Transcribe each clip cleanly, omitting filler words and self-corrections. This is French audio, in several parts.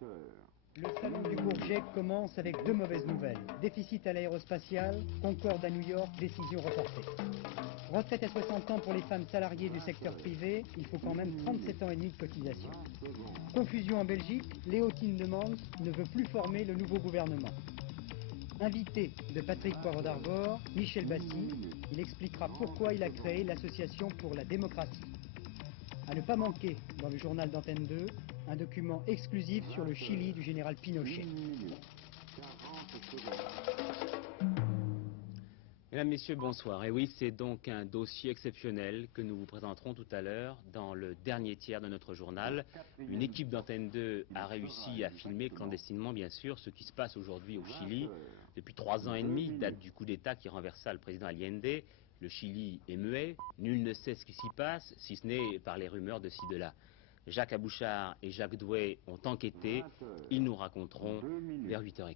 Le salon du Bourget commence avec deux mauvaises nouvelles. Déficit à l'aérospatiale, Concorde à New York, décision reportée. Retraite à 60 ans pour les femmes salariées du secteur privé, il faut quand même 37 ans et demi de cotisation. Confusion en Belgique, Léo Tindemans ne veut plus former le nouveau gouvernement. Invité de Patrick Poivre d'Arvor, Michel Bassy, il expliquera pourquoi il a créé l'association pour la démocratie. À ne pas manquer dans le journal d'Antenne 2, un document exclusif sur le Chili du général Pinochet. Mesdames, Messieurs, bonsoir. Et oui, c'est donc un dossier exceptionnel que nous vous présenterons tout à l'heure dans le dernier tiers de notre journal. Une équipe d'Antenne 2 a réussi à filmer clandestinement, bien sûr, ce qui se passe aujourd'hui au Chili. Depuis 3 ans et demi, date du coup d'État qui renversa le président Allende. Le Chili est muet, nul ne sait ce qui s'y passe, si ce n'est par les rumeurs de ci, de là. Jacques Abouchard et Jacques Douai ont enquêté, ils nous raconteront vers 8h15.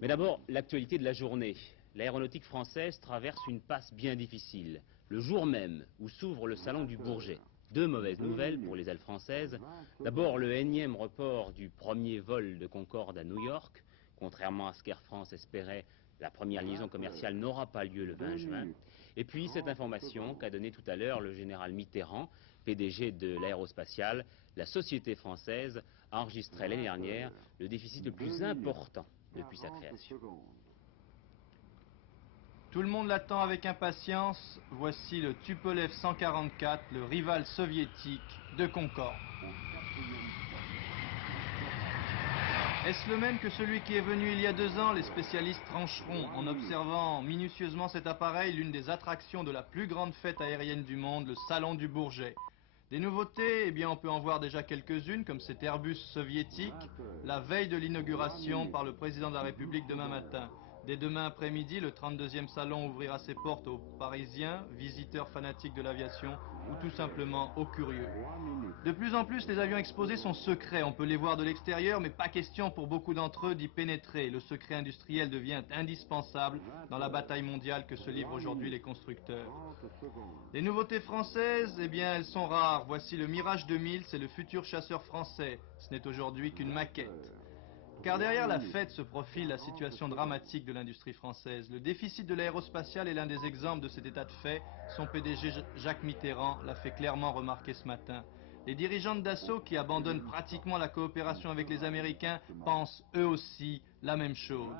Mais d'abord, l'actualité de la journée. L'aéronautique française traverse une passe bien difficile, le jour même où s'ouvre le salon du Bourget. Deux mauvaises nouvelles pour les ailes françaises. D'abord, le énième report du premier vol de Concorde à New York. Contrairement à ce qu'Air France espérait, la première liaison commerciale n'aura pas lieu le 20 juin. Et puis cette information qu'a donnée tout à l'heure le général Mitterrand, PDG de l'aérospatiale, la société française a enregistré l'année dernière le déficit le plus important depuis sa création. Tout le monde l'attend avec impatience. Voici le Tupolev 144, le rival soviétique de Concorde. Est-ce le même que celui qui est venu il y a 2 ans? Les spécialistes trancheront en observant minutieusement cet appareil, l'une des attractions de la plus grande fête aérienne du monde, le Salon du Bourget. Des nouveautés, eh bien on peut en voir déjà quelques-unes, comme cet Airbus soviétique, la veille de l'inauguration par le président de la République demain matin. Dès demain après-midi, le 32e salon ouvrira ses portes aux Parisiens, visiteurs fanatiques de l'aviation ou tout simplement aux curieux. De plus en plus, les avions exposés sont secrets. On peut les voir de l'extérieur, mais pas question pour beaucoup d'entre eux d'y pénétrer. Le secret industriel devient indispensable dans la bataille mondiale que se livrent aujourd'hui les constructeurs. Les nouveautés françaises, eh bien, elles sont rares. Voici le Mirage 2000, c'est le futur chasseur français. Ce n'est aujourd'hui qu'une maquette. Car derrière la fête se profile la situation dramatique de l'industrie française. Le déficit de l'aérospatiale est l'un des exemples de cet état de fait. Son PDG Jacques Mitterrand l'a fait clairement remarquer ce matin. Les dirigeants de Dassault, qui abandonnent pratiquement la coopération avec les Américains, pensent eux aussi la même chose.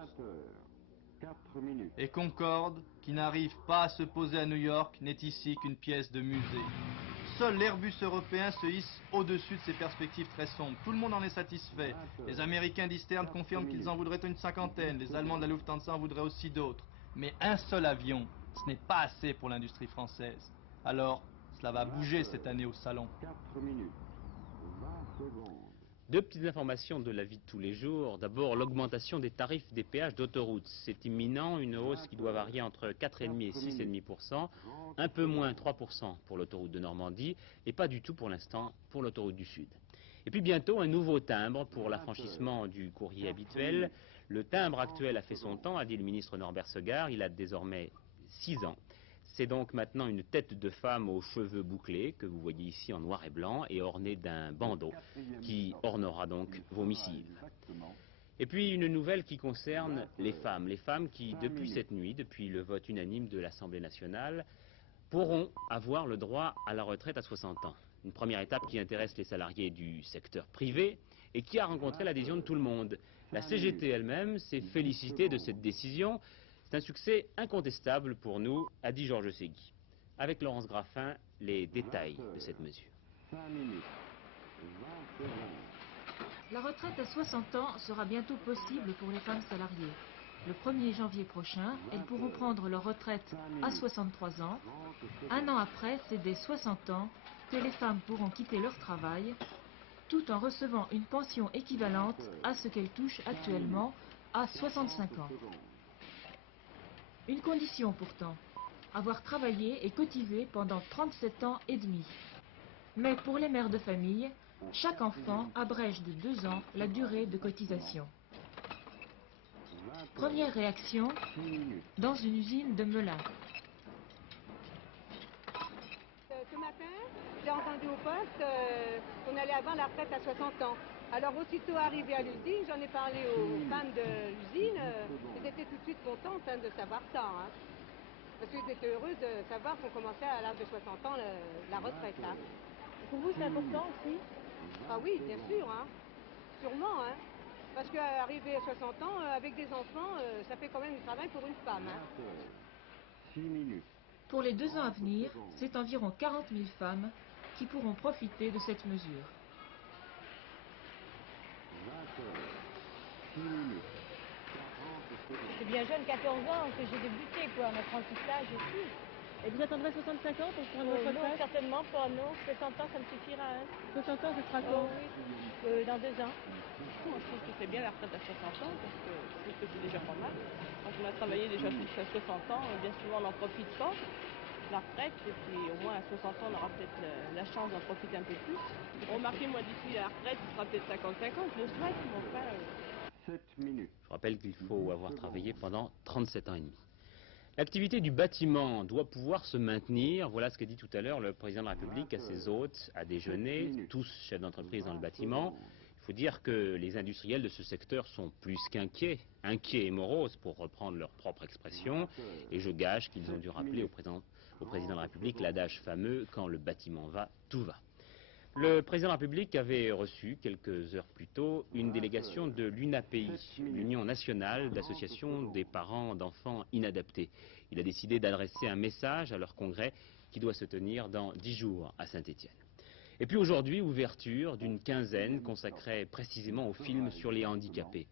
Et Concorde, qui n'arrive pas à se poser à New York, n'est ici qu'une pièce de musée. Seul l'Airbus européen se hisse au-dessus de ces perspectives très sombres. Tout le monde en est satisfait. Les Américains d'Eastern confirment qu'ils en voudraient une 50aine. Les Allemands de la Lufthansa en voudraient aussi d'autres. Mais un seul avion, ce n'est pas assez pour l'industrie française. Alors, cela va bouger cette année au salon. 4 minutes, 20 secondes. Deux petites informations de la vie de tous les jours. D'abord, l'augmentation des tarifs des péages d'autoroute. C'est imminent, une hausse qui doit varier entre 4,5 et 6,5%, un peu moins 3% pour l'autoroute de Normandie, et pas du tout pour l'instant pour l'autoroute du Sud. Et puis bientôt, un nouveau timbre pour l'affranchissement du courrier habituel. Le timbre actuel a fait son temps, a dit le ministre Norbert Segard, il a désormais 6 ans. C'est donc maintenant une tête de femme aux cheveux bouclés, que vous voyez ici en noir et blanc, et ornée d'un bandeau, qui ornera donc vos missives. Et puis une nouvelle qui concerne les femmes qui, depuis cette nuit, depuis le vote unanime de l'Assemblée nationale, pourront avoir le droit à la retraite à 60 ans. Une première étape qui intéresse les salariés du secteur privé et qui a rencontré l'adhésion de tout le monde. La CGT elle-même s'est félicitée de cette décision. C'est un succès incontestable pour nous, a dit Georges Segui. Avec Laurence Graffin, les détails de cette mesure. 5 minutes, 20 secondes. La retraite à 60 ans sera bientôt possible pour les femmes salariées. Le 1er janvier prochain, elles pourront prendre leur retraite à 63 ans. Un an après, c'est dès 60 ans que les femmes pourront quitter leur travail, tout en recevant une pension équivalente à ce qu'elles touchent actuellement à 65 ans. Une condition pourtant, avoir travaillé et cotisé pendant 37 ans et demi. Mais pour les mères de famille, chaque enfant abrège de 2 ans la durée de cotisation. Première réaction, dans une usine de Melun. Ce matin, j'ai entendu au poste qu'on allait avoir la retraite à 60 ans. Alors aussitôt arrivé à l'usine, j'en ai parlé aux femmes de l'usine, elles étaient tout de suite contentes de savoir ça. Hein. Parce qu'elles étaient heureuses de savoir qu'on commençait à l'âge de 60 ans la retraite. Hein. Pour vous, c'est important aussi? Ah oui, bien sûr, hein. Sûrement. Hein. Parce qu'arriver à 60 ans, avec des enfants, ça fait quand même du travail pour une femme. Hein. 6 minutes. Pour les 2 ans à venir, c'est environ 40 000 femmes qui pourront profiter de cette mesure. 20 heures. 6 minutes. 40 secondes. C'est bien jeune, 14 ans, que j'ai débuté, quoi, en apprentissage aussi. Et vous attendrez 65 ans pour prendre votre retraite? Non, certainement pas, non. 60 ans, ça me suffira. Hein. 60 ans, ce sera quand? Oui, dans 2 ans. Moi, je trouve que c'est bien la retraite à 60 ans, parce que je trouve que c'est déjà pas mal. Quand on a travaillé déjà jusqu'à 60 ans, bien souvent on n'en profite pas, la retraite, et puis au moins à 60 ans, on aura peut-être la chance d'en profiter un peu plus. Remarquez, moi, d'ici la retraite, ce sera peut-être 55 ans, je le souhaite, mais enfin... 7 minutes. Je rappelle qu'il faut avoir travaillé pendant 37 ans et demi. L'activité du bâtiment doit pouvoir se maintenir. Voilà ce qu'a dit tout à l'heure le président de la République à ses hôtes à déjeuner, tous chefs d'entreprise dans le bâtiment. Il faut dire que les industriels de ce secteur sont plus qu'inquiets, inquiets et moroses pour reprendre leur propre expression. Et je gage qu'ils ont dû rappeler au président de la République l'adage fameux « quand le bâtiment va, tout va ». Le président de la République avait reçu, quelques heures plus tôt, une délégation de l'UNAPI, l'Union nationale d'associations des parents d'enfants inadaptés. Il a décidé d'adresser un message à leur congrès qui doit se tenir dans 10 jours à Saint-Étienne. Et puis aujourd'hui, ouverture d'une quinzaine consacrée précisément aux films sur les handicapés.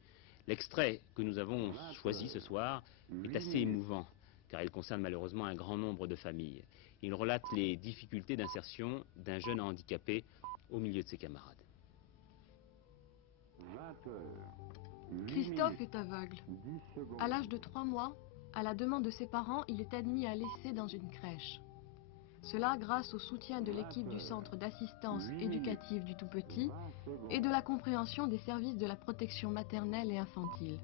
L'extrait que nous avons choisi ce soir est assez émouvant, car il concerne malheureusement un grand nombre de familles. Il relate les difficultés d'insertion d'un jeune handicapé au milieu de ses camarades. 20 heures. Christophe est aveugle. 10 secondes. À l'âge de 3 mois, à la demande de ses parents, il est admis à l'essai dans une crèche. Cela grâce au soutien de l'équipe du centre d'assistance éducative du tout-petit et de la compréhension des services de la protection maternelle et infantile.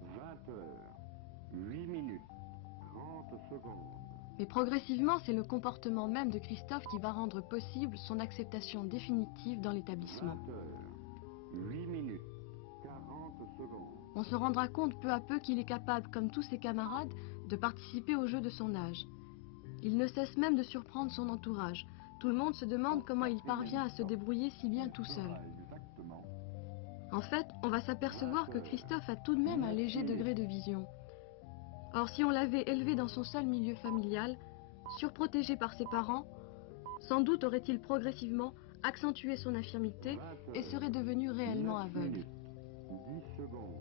20 heures. 8 minutes. 30 secondes. Mais progressivement, c'est le comportement même de Christophe qui va rendre possible son acceptation définitive dans l'établissement. 20 heures. 8 minutes. 40 secondes. On se rendra compte peu à peu qu'il est capable, comme tous ses camarades, de participer aux jeux de son âge. Il ne cesse même de surprendre son entourage. Tout le monde se demande comment il parvient à se débrouiller si bien tout seul. Exactement. En fait, on va s'apercevoir que Christophe a tout de même un léger degré de vision. Or, si on l'avait élevé dans son seul milieu familial, surprotégé par ses parents, sans doute aurait-il progressivement accentué son infirmité et serait devenu réellement aveugle. 10 secondes.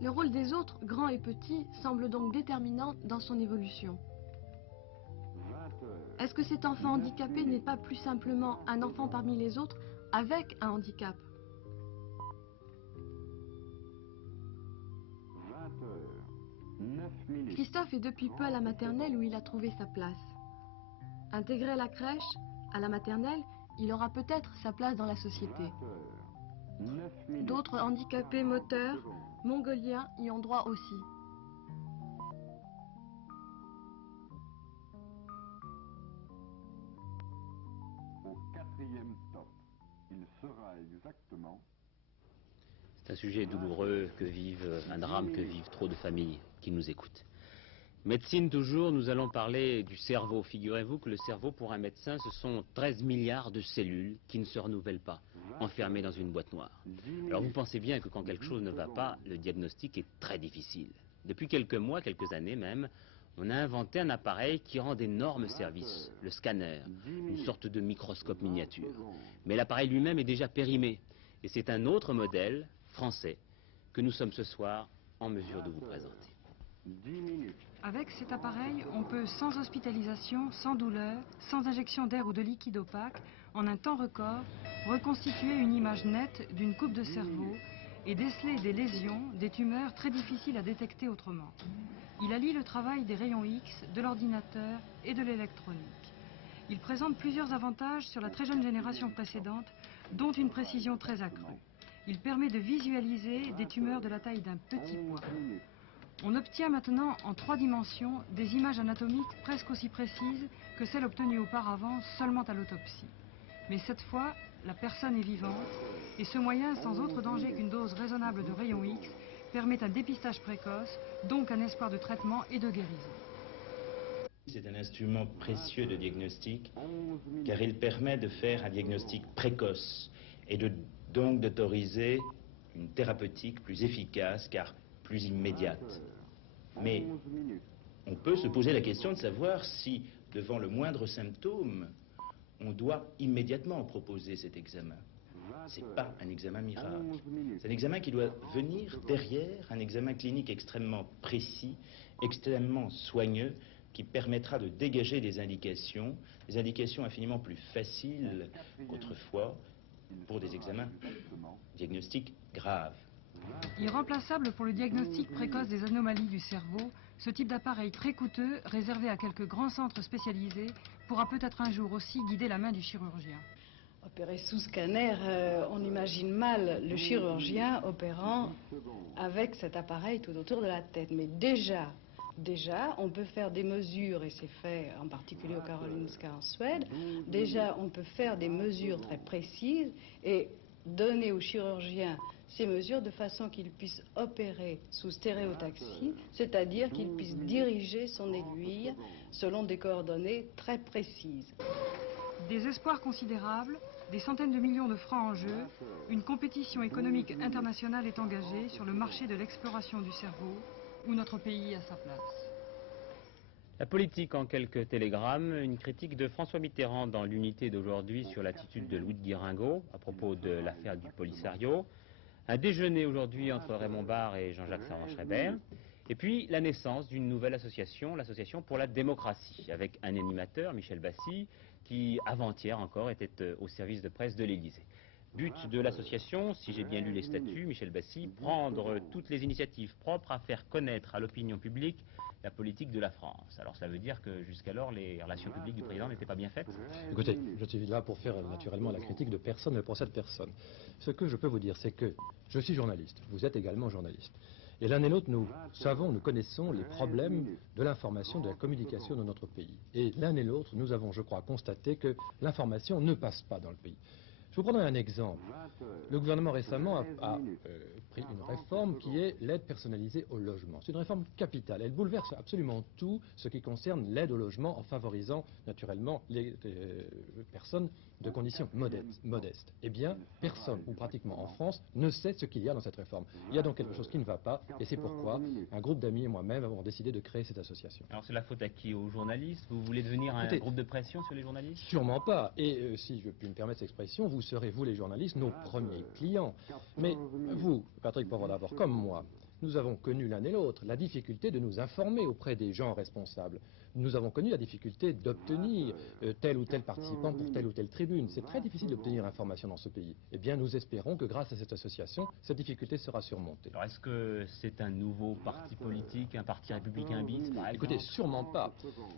Le rôle des autres, grands et petits, semble donc déterminant dans son évolution. 20 heures. Est-ce que cet enfant handicapé n'est pas plus simplement un enfant parmi les autres avec un handicap? 20 heures. 9 minutes. Christophe est depuis peu à la maternelle où il a trouvé sa place. Intégré à la crèche, à la maternelle, il aura peut-être sa place dans la société. 20 heures. 9 minutes. D'autres handicapés moteurs, mongoliens, y ont droit aussi. Au 4e top. Il sera exactement. C'est un sujet douloureux que vivent, un drame que vivent trop de familles qui nous écoutent. Médecine toujours, nous allons parler du cerveau. Figurez-vous que le cerveau, pour un médecin, ce sont 13 milliards de cellules qui ne se renouvellent pas, enfermées dans une boîte noire. Alors vous pensez bien que quand quelque chose ne va pas, le diagnostic est très difficile. Depuis quelques mois, quelques années même, on a inventé un appareil qui rend d'énormes services, le scanner, une sorte de microscope miniature. Mais l'appareil lui-même est déjà périmé. Et c'est un autre modèle, français, que nous sommes ce soir en mesure de vous présenter. 10 minutes. Avec cet appareil, on peut, sans hospitalisation, sans douleur, sans injection d'air ou de liquide opaque, en un temps record, reconstituer une image nette d'une coupe de cerveau et déceler des lésions, des tumeurs très difficiles à détecter autrement. Il allie le travail des rayons X, de l'ordinateur et de l'électronique. Il présente plusieurs avantages sur la très jeune génération précédente, dont une précision très accrue. Il permet de visualiser des tumeurs de la taille d'un petit pois. On obtient maintenant en 3 dimensions des images anatomiques presque aussi précises que celles obtenues auparavant seulement à l'autopsie. Mais cette fois, la personne est vivante, et ce moyen, sans autre danger qu'une dose raisonnable de rayons X, permet un dépistage précoce, donc un espoir de traitement et de guérison. C'est un instrument précieux de diagnostic, car il permet de faire un diagnostic précoce et donc d'autoriser une thérapeutique plus efficace, car plus immédiate. Mais on peut se poser la question de savoir si, devant le moindre symptôme, on doit immédiatement proposer cet examen. Ce n'est pas un examen miracle. C'est un examen qui doit venir derrière un examen clinique extrêmement précis, extrêmement soigneux, qui permettra de dégager des indications infiniment plus faciles qu'autrefois pour des examens diagnostiques graves. Irremplaçable pour le diagnostic précoce des anomalies du cerveau, ce type d'appareil très coûteux, réservé à quelques grands centres spécialisés, pourra peut-être un jour aussi guider la main du chirurgien. Opérer sous scanner, on imagine mal le chirurgien opérant avec cet appareil tout autour de la tête. Mais déjà, on peut faire des mesures, et c'est fait en particulier au Karolinska en Suède, déjà on peut faire des mesures très précises et donner au chirurgien ces mesures de façon qu'il puisse opérer sous stéréotaxie, c'est-à-dire qu'il puisse diriger son aiguille selon des coordonnées très précises. Des espoirs considérables, des centaines de millions de francs en jeu, une compétition économique internationale est engagée sur le marché de l'exploration du cerveau, où notre pays a sa place. La politique en quelques télégrammes, une critique de François Mitterrand dans l'unité d'aujourd'hui sur l'attitude de Louis de Guiringaud à propos de l'affaire du Polisario, un déjeuner aujourd'hui entre Raymond Barre et Jean-Jacques Servan-Schreiber, et puis la naissance d'une nouvelle association, l'association pour la démocratie, avec un animateur, Michel Bassy, qui avant-hier encore était au service de presse de l'Élysée. But de l'association, si j'ai bien lu les statuts, Michel Bassy, prendre toutes les initiatives propres à faire connaître à l'opinion publique la politique de la France. Alors ça veut dire que jusqu'alors les relations publiques du président n'étaient pas bien faites? Écoutez, je suis là pour faire naturellement la critique de personne, mais pour cette personne. Ce que je peux vous dire, c'est que je suis journaliste, vous êtes également journaliste. Et l'un et l'autre, nous connaissons les problèmes de l'information, de la communication dans notre pays. Et l'un et l'autre, nous avons, je crois, constaté que l'information ne passe pas dans le pays. Je vous prendrai un exemple. Le gouvernement récemment a pris une réforme qui est l'aide personnalisée au logement. C'est une réforme capitale. Elle bouleverse absolument tout ce qui concerne l'aide au logement en favorisant naturellement les personnes de conditions modestes. Eh bien, personne, ou pratiquement en France, ne sait ce qu'il y a dans cette réforme. Il y a donc quelque chose qui ne va pas, et c'est pourquoi un groupe d'amis et moi-même avons décidé de créer cette association. Alors c'est la faute à qui? Aux journalistes? Vous voulez devenir un groupe de pression sur les journalistes? Sûrement pas. Et si je puis me permettre cette expression, vous serez, vous les journalistes, nos premiers clients. Mais vous, Patrick Poivre d'Arvor, comme moi, nous avons connu l'un et l'autre la difficulté de nous informer auprès des gens responsables. Nous avons connu la difficulté d'obtenir tel ou tel participant pour telle ou telle tribune. C'est très difficile d'obtenir l'information dans ce pays. Eh bien, nous espérons que grâce à cette association, cette difficulté sera surmontée. Alors, est-ce que c'est un nouveau parti politique, un parti républicain bis, par exemple? Écoutez, sûrement pas.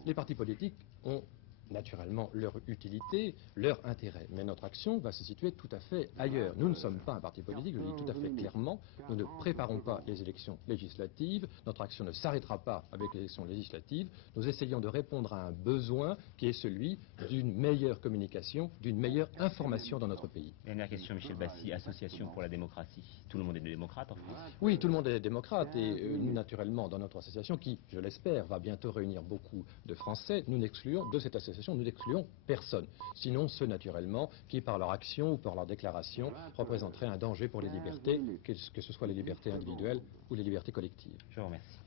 Les partis politiques ont naturellement leur utilité, leur intérêt. Mais notre action va se situer tout à fait ailleurs. Nous ne sommes pas un parti politique, je le dis tout à fait clairement. Nous ne préparons pas les élections législatives. Notre action ne s'arrêtera pas avec les élections législatives. Nous essayons de répondre à un besoin qui est celui d'une meilleure communication, d'une meilleure information dans notre pays. Dernière question, Michel Bassy, Association pour la démocratie. Tout le monde est démocrate en France? Oui, tout le monde est démocrate et naturellement dans notre association qui, je l'espère, va bientôt réunir beaucoup de Français, nous n'excluons de cette association, nous n'excluons personne. Sinon ceux naturellement qui par leur action ou par leur déclaration représenteraient un danger pour les libertés, que ce soit les libertés individuelles ou les libertés collectives. Je vous remercie.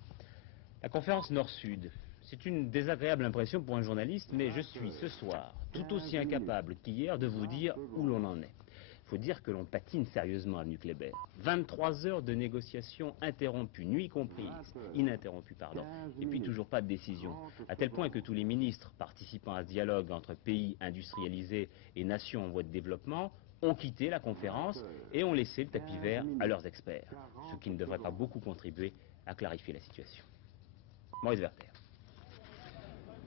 La conférence Nord-Sud, c'est une désagréable impression pour un journaliste, mais je suis ce soir tout aussi incapable qu'hier de vous dire où l'on en est. Il faut dire que l'on patine sérieusement à Avenue Kléber. 23 heures de négociations interrompues, nuit comprise, ininterrompues, pardon, et puis toujours pas de décision. À tel point que tous les ministres participant à ce dialogue entre pays industrialisés et nations en voie de développement ont quitté la conférence et ont laissé le tapis vert à leurs experts, ce qui ne devrait pas beaucoup contribuer à clarifier la situation. Maurice Werther.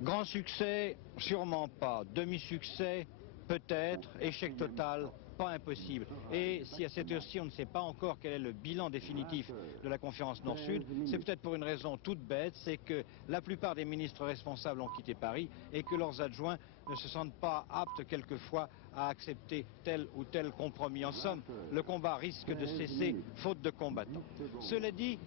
Grand succès, sûrement pas. Demi-succès, peut-être. Échec total, pas impossible. Et si à cette heure-ci on ne sait pas encore quel est le bilan définitif de la conférence Nord-Sud, c'est peut-être pour une raison toute bête, c'est que la plupart des ministres responsables ont quitté Paris et que leurs adjoints ne se sentent pas aptes quelquefois à accepter tel ou tel compromis. En somme, le combat risque de cesser faute de combattants. Cela dit,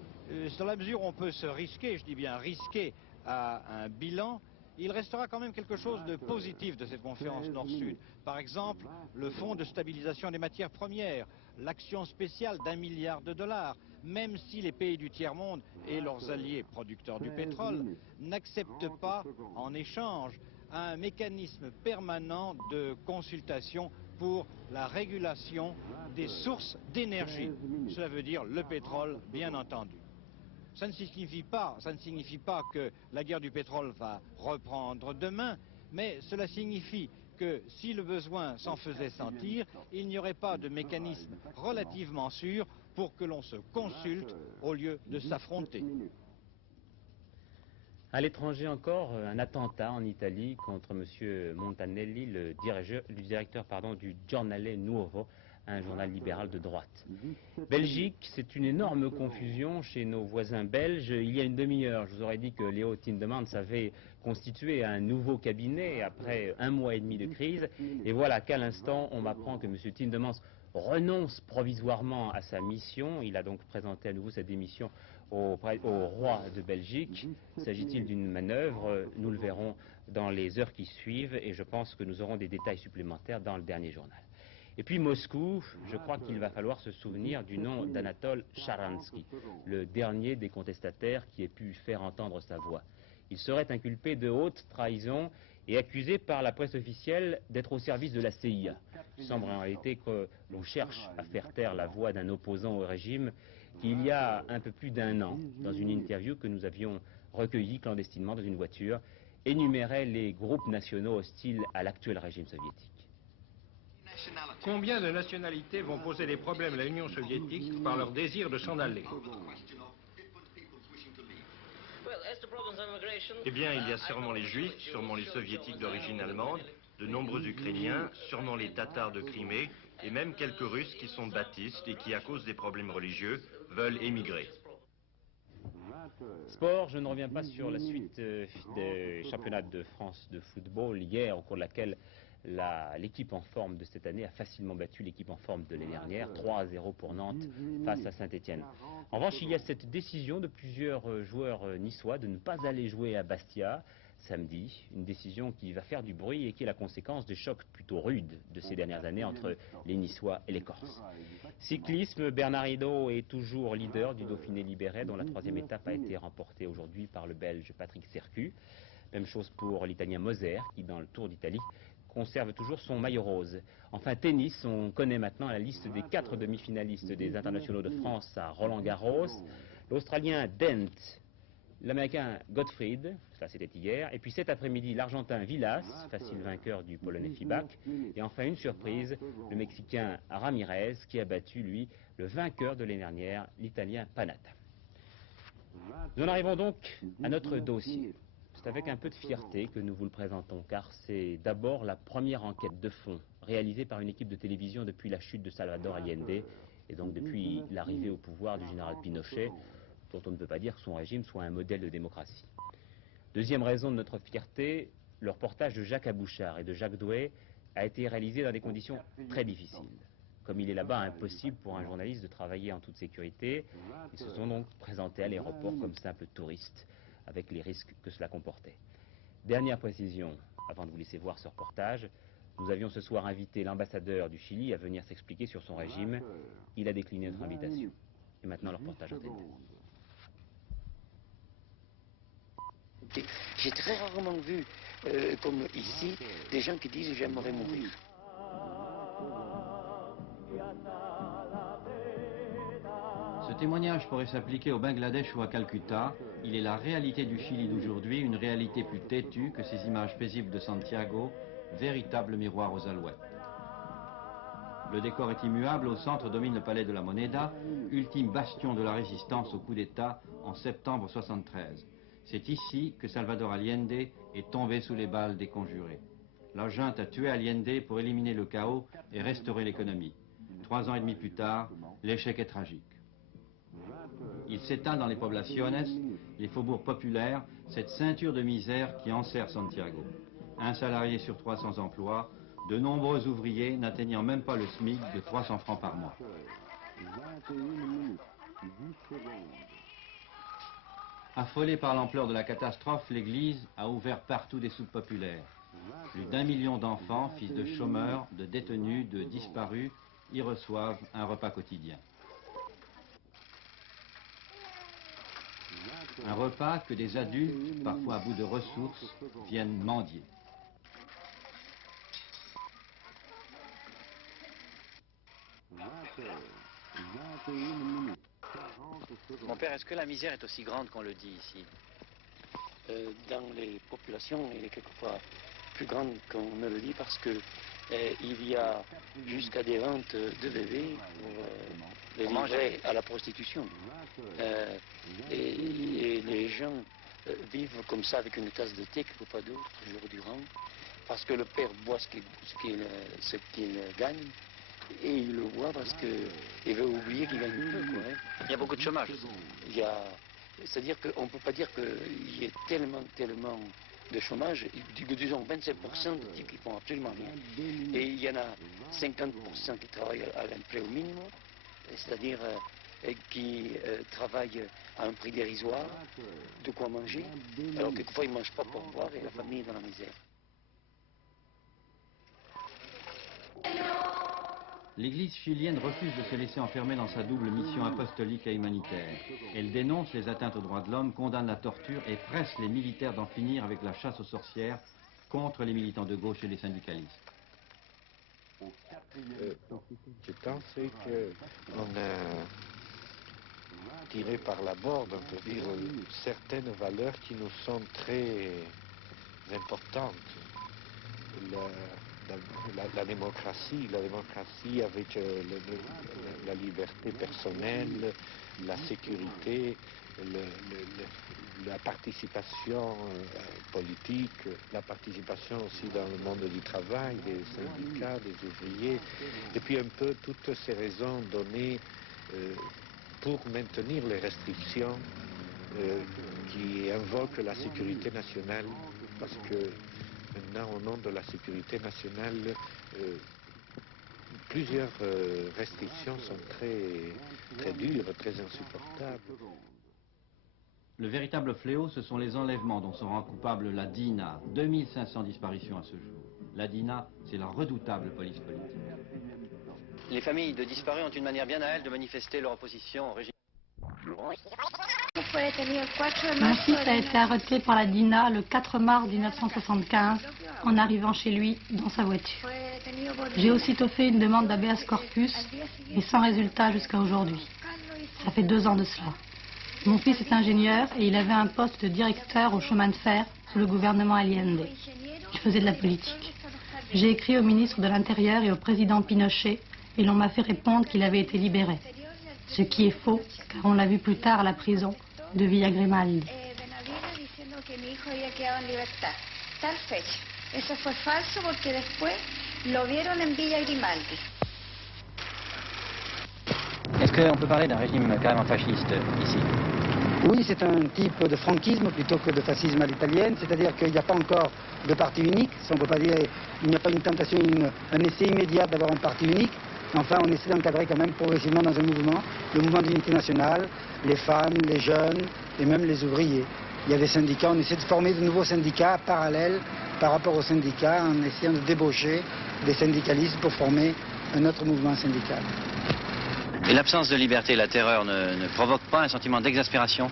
dans la mesure où on peut se risquer, je dis bien risquer, à un bilan, il restera quand même quelque chose de positif de cette conférence Nord-Sud. Par exemple, le fonds de stabilisation des matières premières, l'action spéciale d'1 milliard de dollars, même si les pays du tiers-monde et leurs alliés producteurs du pétrole n'acceptent pas en échange un mécanisme permanent de consultation pour la régulation des sources d'énergie. Cela veut dire le pétrole, bien entendu. Ça ne signifie pas que la guerre du pétrole va reprendre demain, mais cela signifie que si le besoin s'en faisait sentir, il n'y aurait pas de mécanisme relativement sûr pour que l'on se consulte au lieu de s'affronter. À l'étranger encore, un attentat en Italie contre M. Montanelli, le directeur du Giornale Nuovo, un journal libéral de droite. Belgique, c'est une énorme confusion chez nos voisins belges. Il y a une demi-heure, je vous aurais dit que Léo Tindemans avait constitué un nouveau cabinet après 1 mois et demi de crise. Et voilà qu'à l'instant, on m'apprend que M. Tindemans renonce provisoirement à sa mission. Il a donc présenté à nouveau sa démission au roi de Belgique. S'agit-il d'une manœuvre? Nous le verrons dans les heures qui suivent et je pense que nous aurons des détails supplémentaires dans le dernier journal. Et puis Moscou, je crois qu'il va falloir se souvenir du nom d'Anatole Sharansky, le dernier des contestataires qui ait pu faire entendre sa voix. Il serait inculpé de haute trahison et accusé par la presse officielle d'être au service de la CIA. Il semble en réalité que l'on cherche à faire taire la voix d'un opposant au régime qui, il y a un peu plus d'1 an, dans une interview que nous avions recueillie clandestinement dans une voiture, énumérait les groupes nationaux hostiles à l'actuel régime soviétique. Combien de nationalités vont poser des problèmes à l'Union soviétique par leur désir de s'en aller? Eh bien, il y a sûrement les Juifs, sûrement les Soviétiques d'origine allemande, de nombreux Ukrainiens, sûrement les Tatars de Crimée, et même quelques Russes qui sont baptistes et qui, à cause des problèmes religieux, veulent émigrer. Sport, je ne reviens pas sur la suite des championnats de France de football hier, au cours de laquelle l'équipe en forme de cette année a facilement battu l'équipe en forme de l'année dernière, 3-0 pour Nantes face à Saint-Étienne. En revanche, il y a cette décision de plusieurs joueurs niçois de ne pas aller jouer à Bastia samedi, une décision qui va faire du bruit et qui est la conséquence des chocs plutôt rudes de ces dernières années entre les Niçois et les Corses. Cyclisme, Bernard Hinault est toujours leader du Dauphiné libéré, dont la 3e étape a été remportée aujourd'hui par le Belge Patrick Sercu. Même chose pour l'Italien Moser, qui dans le Tour d'Italie conserve toujours son maillot rose. Enfin, tennis, on connaît maintenant la liste des 4 demi-finalistes des internationaux de France à Roland-Garros. L'Australien Dent, l'Américain Gottfried, ça c'était hier, et puis cet après-midi l'Argentin Villas, facile vainqueur du Polonais Fibac, et enfin une surprise, le Mexicain Ramirez, qui a battu lui le vainqueur de l'année dernière, l'Italien Panatta. Nous en arrivons donc à notre dossier. C'est avec un peu de fierté que nous vous le présentons, car c'est d'abord la première enquête de fond réalisée par une équipe de télévision depuis la chute de Salvador Allende, et donc depuis l'arrivée au pouvoir du général Pinochet, dont on ne peut pas dire que son régime soit un modèle de démocratie. Deuxième raison de notre fierté, le reportage de Jacques Abouchard et de Jacques Douai a été réalisé dans des conditions très difficiles. Comme il est là-bas impossible pour un journaliste de travailler en toute sécurité, ils se sont donc présentés à l'aéroport comme simples touristes, avec les risques que cela comportait. Dernière précision, avant de vous laisser voir ce reportage, nous avions ce soir invité l'ambassadeur du Chili à venir s'expliquer sur son régime. Il a décliné notre invitation. Et maintenant le reportage en tête. J'ai très rarement vu, comme ici, des gens qui disent « j'aimerais mourir ». Ce témoignage pourrait s'appliquer au Bangladesh ou à Calcutta. Il est la réalité du Chili d'aujourd'hui, une réalité plus têtue que ces images paisibles de Santiago, véritable miroir aux alouettes. Le décor est immuable, au centre domine le palais de la Moneda, ultime bastion de la résistance au coup d'État en septembre 1973. C'est ici que Salvador Allende est tombé sous les balles des conjurés. La junte a tué Allende pour éliminer le chaos et restaurer l'économie. 3 ans et demi plus tard, l'échec est tragique. Il s'étale dans les poblaciones, les faubourgs populaires, cette ceinture de misère qui enserre Santiago. 1 salarié sur 3 sans emploi, de nombreux ouvriers n'atteignant même pas le SMIC de 300 francs par mois. Affolée par l'ampleur de la catastrophe, l'Église a ouvert partout des soupes populaires. Plus d'1 million d'enfants, fils de chômeurs, de détenus, de disparus, y reçoivent un repas quotidien. Un repas que des adultes, parfois à bout de ressources, viennent mendier. Mon père, est-ce que la misère est aussi grande qu'on le dit ici? Dans les populations, elle est quelquefois plus grande qu'on ne le dit parce que il y a jusqu'à des ventes de bébés pour manger à la prostitution. Et les gens vivent comme ça avec une tasse de thé, quelquefois d'autres, jours durant, parce que le père boit ce qu'il gagne. Et il le voit parce qu'il veut oublier qu'il gagne peu, quoi, hein. Il y a beaucoup de chômage aussi. C'est-à-dire qu'on ne peut pas dire qu'il y ait tellement de chômage, disons 25% de types qui font absolument rien. Et il y en a 50% qui travaillent à l'emploi au minimum, c'est-à-dire qui travaillent à un prix dérisoire, de quoi manger. Alors quelquefois ils ne mangent pas pour boire et la famille est dans la misère. L'Église chilienne refuse de se laisser enfermer dans sa double mission apostolique et humanitaire. Elle dénonce les atteintes aux droits de l'homme, condamne la torture et presse les militaires d'en finir avec la chasse aux sorcières contre les militants de gauche et les syndicalistes. Je pense qu'on a tiré par la borde, on peut dire, certaines valeurs qui nous sont très importantes. La démocratie avec la liberté personnelle, la sécurité, la participation politique, la participation aussi dans le monde du travail, des syndicats, des ouvriers, et puis un peu toutes ces raisons données pour maintenir les restrictions qui invoquent la sécurité nationale, parce que maintenant, au nom de la sécurité nationale, plusieurs restrictions sont très dures, très insupportables. Le véritable fléau, ce sont les enlèvements dont se rend coupable la DINA. 2500 disparitions à ce jour. La DINA, c'est la redoutable police politique. Les familles de disparus ont une manière bien à elles de manifester leur opposition au régime. Mon fils a été arrêté par la DINA le 4 mars 1975 en arrivant chez lui dans sa voiture. J'ai aussitôt fait une demande d'habeas corpus, mais sans résultat jusqu'à aujourd'hui. Ça fait 2 ans de cela. Mon fils est ingénieur et il avait un poste de directeur au chemin de fer sous le gouvernement Allende. Il faisait de la politique. J'ai écrit au ministre de l'Intérieur et au président Pinochet et l'on m'a fait répondre qu'il avait été libéré. Ce qui est faux, car on l'a vu plus tard à la prison de Villa Grimaldi. Est-ce qu'on peut parler d'un régime carrément fasciste ici? Oui, c'est un type de franquisme plutôt que de fascisme à l'italienne, c'est-à-dire qu'il n'y a pas encore de parti unique, on ne peut pas dire, il n'y a pas une tentation, un essai immédiat d'avoir un parti unique. Enfin, on essaie d'encadrer quand même progressivement dans un mouvement, le mouvement d'unité nationale, les femmes, les jeunes et même les ouvriers. Il y a des syndicats, on essaie de former de nouveaux syndicats parallèles par rapport aux syndicats en essayant de débaucher des syndicalistes pour former un autre mouvement syndical. Et l'absence de liberté, la terreur ne provoque pas un sentiment d'exaspération?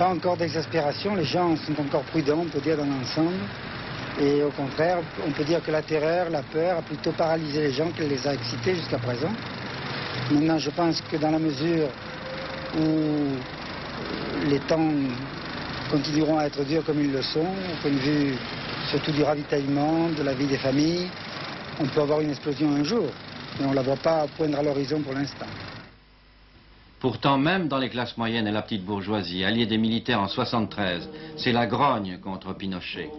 Pas encore d'exaspération, les gens sont encore prudents, on peut dire, dans l'ensemble. Et au contraire, on peut dire que la terreur, la peur a plutôt paralysé les gens qu'elle les a excités jusqu'à présent. Maintenant, je pense que dans la mesure où les temps continueront à être durs comme ils le sont, au point de vue surtout du ravitaillement, de la vie des familles, on peut avoir une explosion un jour, mais on ne la voit pas poindre à l'horizon pour l'instant. Pourtant, même dans les classes moyennes et la petite bourgeoisie, alliée des militaires en 73, c'est la grogne contre Pinochet.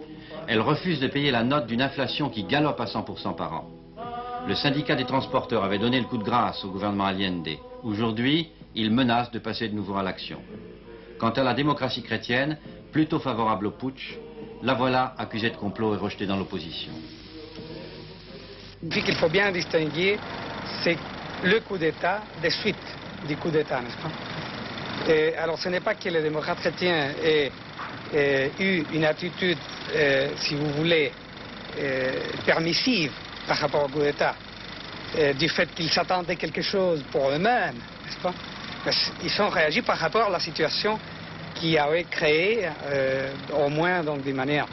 Elle refuse de payer la note d'une inflation qui galope à 100% par an. Le syndicat des transporteurs avait donné le coup de grâce au gouvernement Allende. Aujourd'hui, il menace de passer de nouveau à l'action. Quant à la démocratie chrétienne, plutôt favorable au putsch, la voilà accusée de complot et rejetée dans l'opposition. Ce qu'il faut bien distinguer, c'est le coup d'État des suites du coup d'État, n'est-ce pas? Et alors ce n'est pas que les démocrates chrétiens aient eu une attitude, si vous voulez, permissive par rapport au coup d'État, du fait qu'ils s'attendaient quelque chose pour eux-mêmes, n'est-ce pas? Mais ils ont réagi par rapport à la situation qui avait créé, au moins donc d'une manière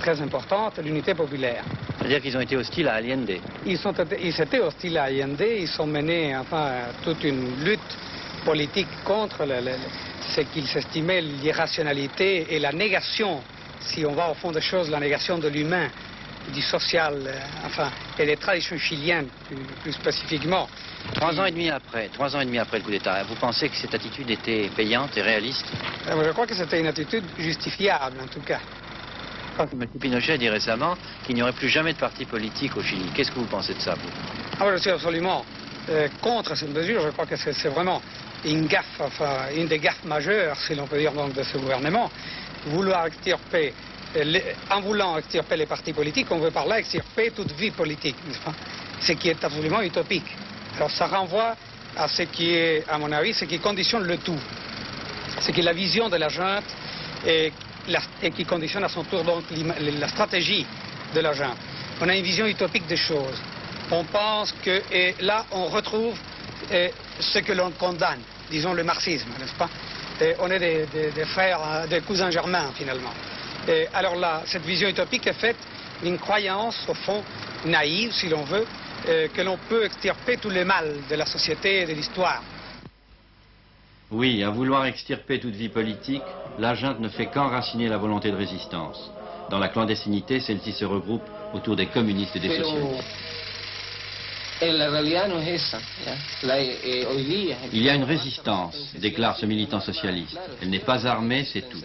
très importante, l'unité populaire. C'est-à-dire qu'ils ont été hostiles à Allende. Ils étaient hostiles à Allende, ils ont mené enfin toute une lutte politique contre ce qu'ils estimaient l'irrationalité et la négation, si on va au fond des choses, la négation de l'humain, du social, enfin, et des traditions chiliennes plus spécifiquement. 3 ans et demi après le coup d'État, vous pensez que cette attitude était payante et réaliste? Je crois que c'était une attitude justifiable, en tout cas. M. Pinochet a dit récemment qu'il n'y aurait plus jamais de parti politique au Chili. Qu'est-ce que vous pensez de ça, vous? Je suis absolument contre cette mesure. Je crois que c'est vraiment une gaffe, enfin, une des gaffes majeures, si l'on peut dire, donc, de ce gouvernement. En voulant extirper les partis politiques, on veut par là extirper toute vie politique, n'est-ce pas? Ce qui est absolument utopique. Alors ça renvoie à ce qui est, à mon avis, ce qui conditionne le tout. C'est que la vision de la junte et qui conditionne à son tour donc la stratégie de la junte. On a une vision utopique des choses. On pense que, et là on retrouve ce que l'on condamne, disons le marxisme, n'est-ce pas? On est des frères, des cousins germains finalement. Alors là, cette vision utopique est faite d'une croyance, au fond, naïve si l'on veut, que l'on peut extirper tous les mâles de la société et de l'histoire. Oui, à vouloir extirper toute vie politique, la junte ne fait qu'enraciner la volonté de résistance. Dans la clandestinité, celle-ci se regroupe autour des communistes et des socialistes. Il y a une résistance, déclare ce militant socialiste. Elle n'est pas armée, c'est tout.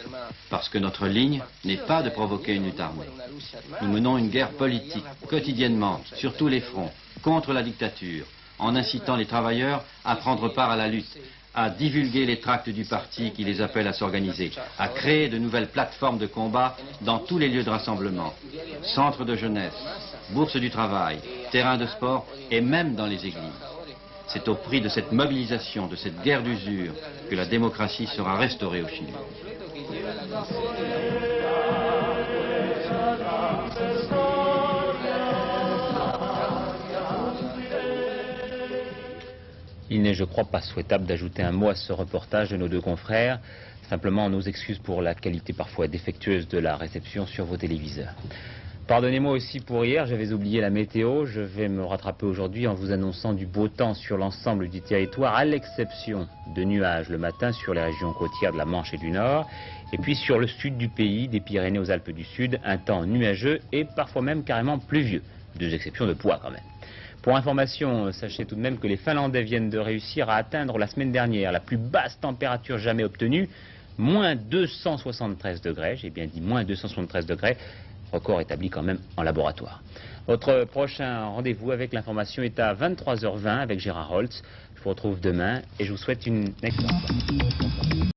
Parce que notre ligne n'est pas de provoquer une lutte armée. Nous menons une guerre politique, quotidiennement, sur tous les fronts, contre la dictature, en incitant les travailleurs à prendre part à la lutte, à divulguer les tracts du parti qui les appelle à s'organiser, à créer de nouvelles plateformes de combat dans tous les lieux de rassemblement, centres de jeunesse, bourses du travail, terrains de sport et même dans les églises. C'est au prix de cette mobilisation, de cette guerre d'usure, que la démocratie sera restaurée au Chili. Il n'est, je crois, pas souhaitable d'ajouter un mot à ce reportage de nos deux confrères. Simplement, nos excuses pour la qualité parfois défectueuse de la réception sur vos téléviseurs. Pardonnez-moi aussi pour hier, j'avais oublié la météo. Je vais me rattraper aujourd'hui en vous annonçant du beau temps sur l'ensemble du territoire, à l'exception de nuages le matin sur les régions côtières de la Manche et du Nord. Et puis sur le sud du pays, des Pyrénées aux Alpes du Sud, un temps nuageux et parfois même carrément pluvieux. 2 exceptions de poids quand même. Pour information, sachez tout de même que les Finlandais viennent de réussir à atteindre la semaine dernière la plus basse température jamais obtenue, moins 273 degrés, j'ai bien dit moins 273 degrés, record établi quand même en laboratoire. Votre prochain rendez-vous avec l'information est à 23h20 avec Gérard Holtz. Je vous retrouve demain et je vous souhaite une excellente soirée.